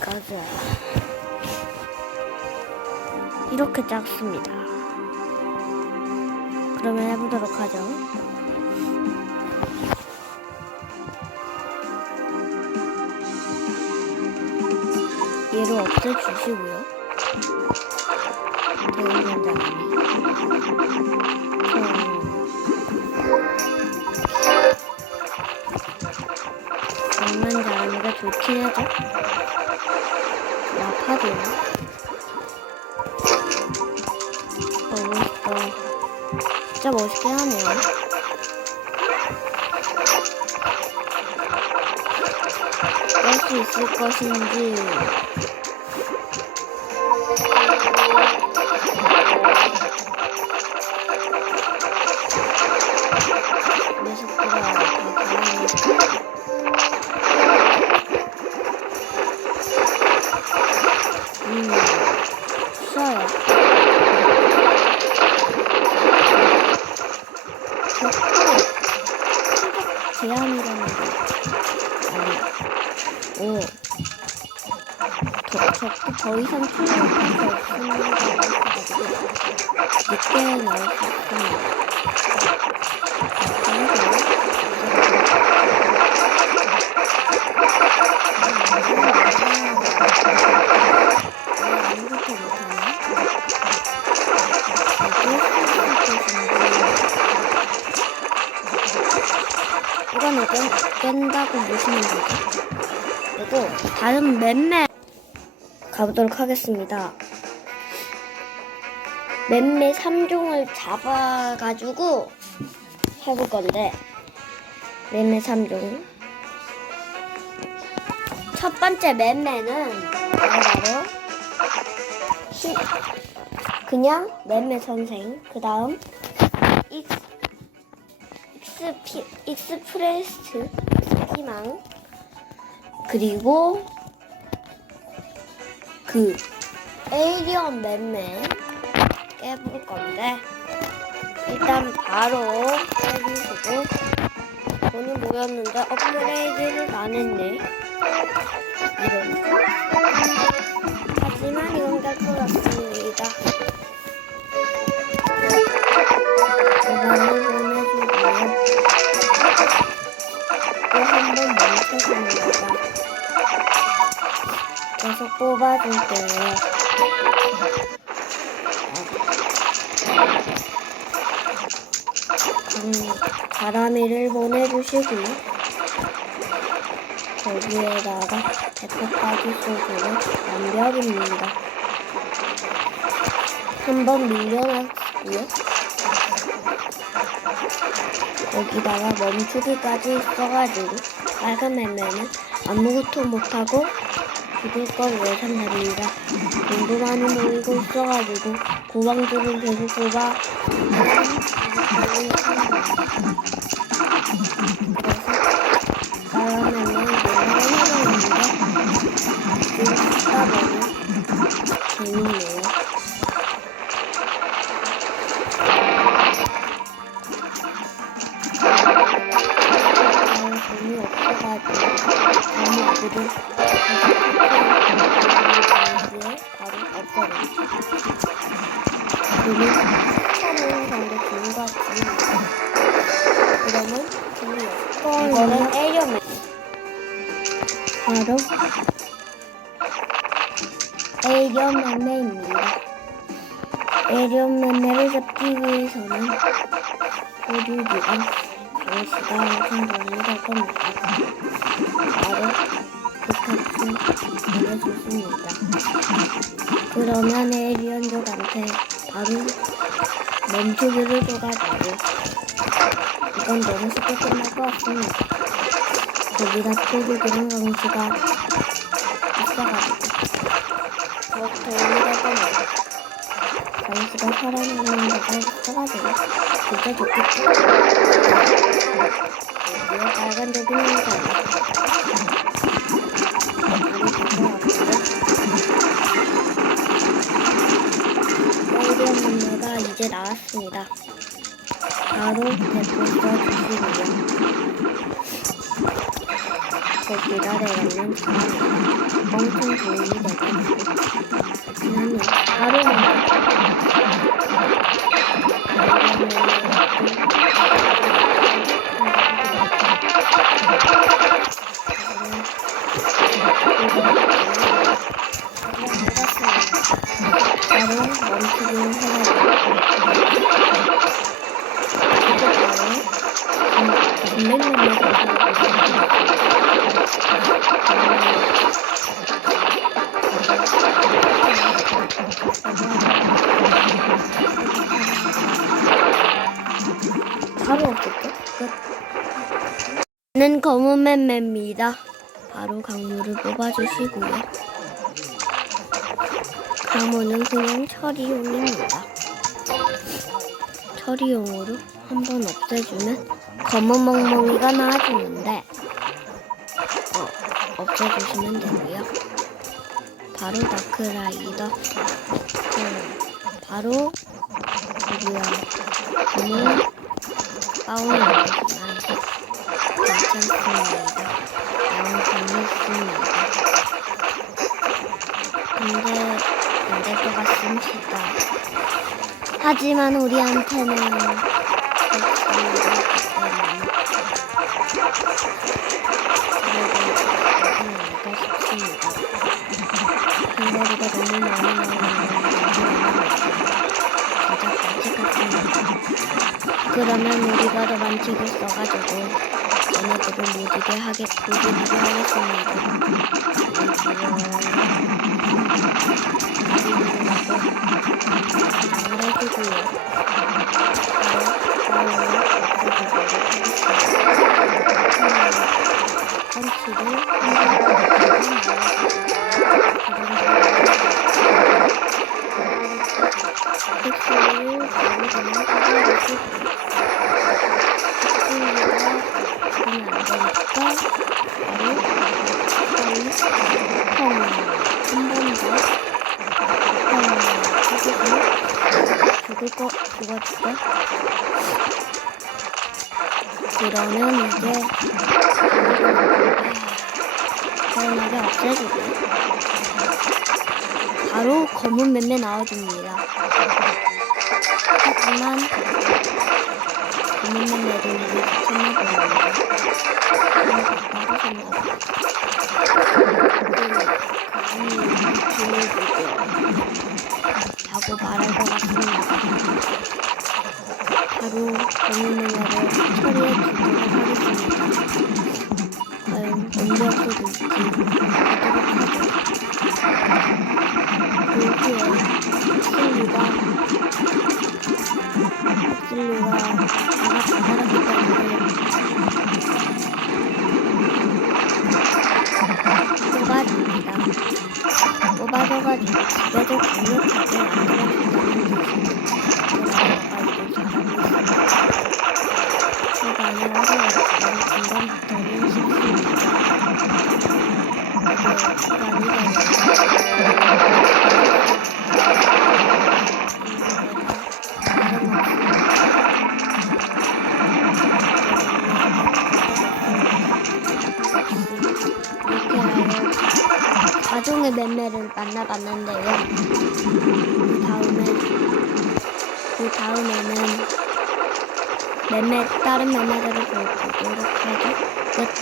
가자. 이렇게 작습니다. 그러면 해보도록 하죠. 얘를 없애주시고요. 대응전자님이. 정말 잘하니까 좋긴 하죠. 나파도. 어, 멋있다. 진짜 멋있게 하네요. 깰수 있을 것인지. 더, 이상 출력할 수 없습니다. 늦게 나올 수 못하네. 이거는 깬, 깬다고 보시면 되죠. 그리고 다른 맴매 가보도록 하겠습니다. 맴매 3종을 잡아가지고 해볼 건데 맴매 3종. 첫 번째 맴매는 바로 히, 그냥 맴매 선생. 그 다음 익스피, 익스프레스 희망. 그리고 그 에이리언 맴매 깨볼 건데 일단 바로 해주시고 돈이 모였는데 업그레이드를 안 했네. 이런 뽑아줄게요 음, 바람이를 보내주시고 거기에다가 대포까지 쏘고는 완벽입니다. 한번 밀려났고요. 거기다가 멈추기까지 써가지고 빨간 맴매는 아무것도 못하고 죽을 걸 예상됩니다. 돈도 많이 모이고 있어가지고 고방들은 계속 뽑아 이거는 에리어맨. 바로. 에리언 매매를 잡기 위해서는 오류기가 무엇이가 생각이 될 겁니다. 바로 부탁좀 보내줬습니다. 그러면 에리언족한테 바로 멈추기를 줘가지고 거기다 토르 그런 강수가 있어가지고 더욱더 올리갈 겁니다. 강수가 살아나는 데가 있어가지고 진짜 좋겠죠? 여기에 빨간. 에이리언 문제가 이제 나왔습니다. 바로 대포 써주시고요. 제 기다려야만 사람이 엄청 도움이 돼가지고 그렇긴 하면 하루만 바로 멈추기는 해가 바로 없었죠? 는 검은 맴매입니다. 바로 강물을 뽑아주시고요. 강물은 그냥 처리용입니다. 처리용으로 한번 없애주면 검은 멍멍이가 나와주는데 어, 없애주시면 되고요. 바로 다크라이더 어, 바로 누구야 검은 파워이지만 괜찮습니다. 너무 재밌습니다. 근데 안 될 것 같습니다. 하지만 우리한테는 빈거리가 너무 많이 나오는. 그러면 우리가 더 반칙을 써가지고 얘네들을 하겠, 못 이기게 하겠습니다. 잘 해주고요. 펀치를 픽스를 죽을 거 죽었죠? 그러면 이제 시원하게 없애주고 바로 검은 맴매 나와줍니다. 하지만 검은 맴매를 이제 찾나봅니다. 하고 말할 것 같습니다. 검은 맴매를 처리해 주도록 하겠습니다. 과연 언제 없어질지 보도록. 그 후에 sil리가 sil리가 내가 자살하기 때문에 가종의 맴매를 만나봤는데요. 그 다음에 그 다음에는 맴매 다른 맴매들을 보도록 하죠. 끝.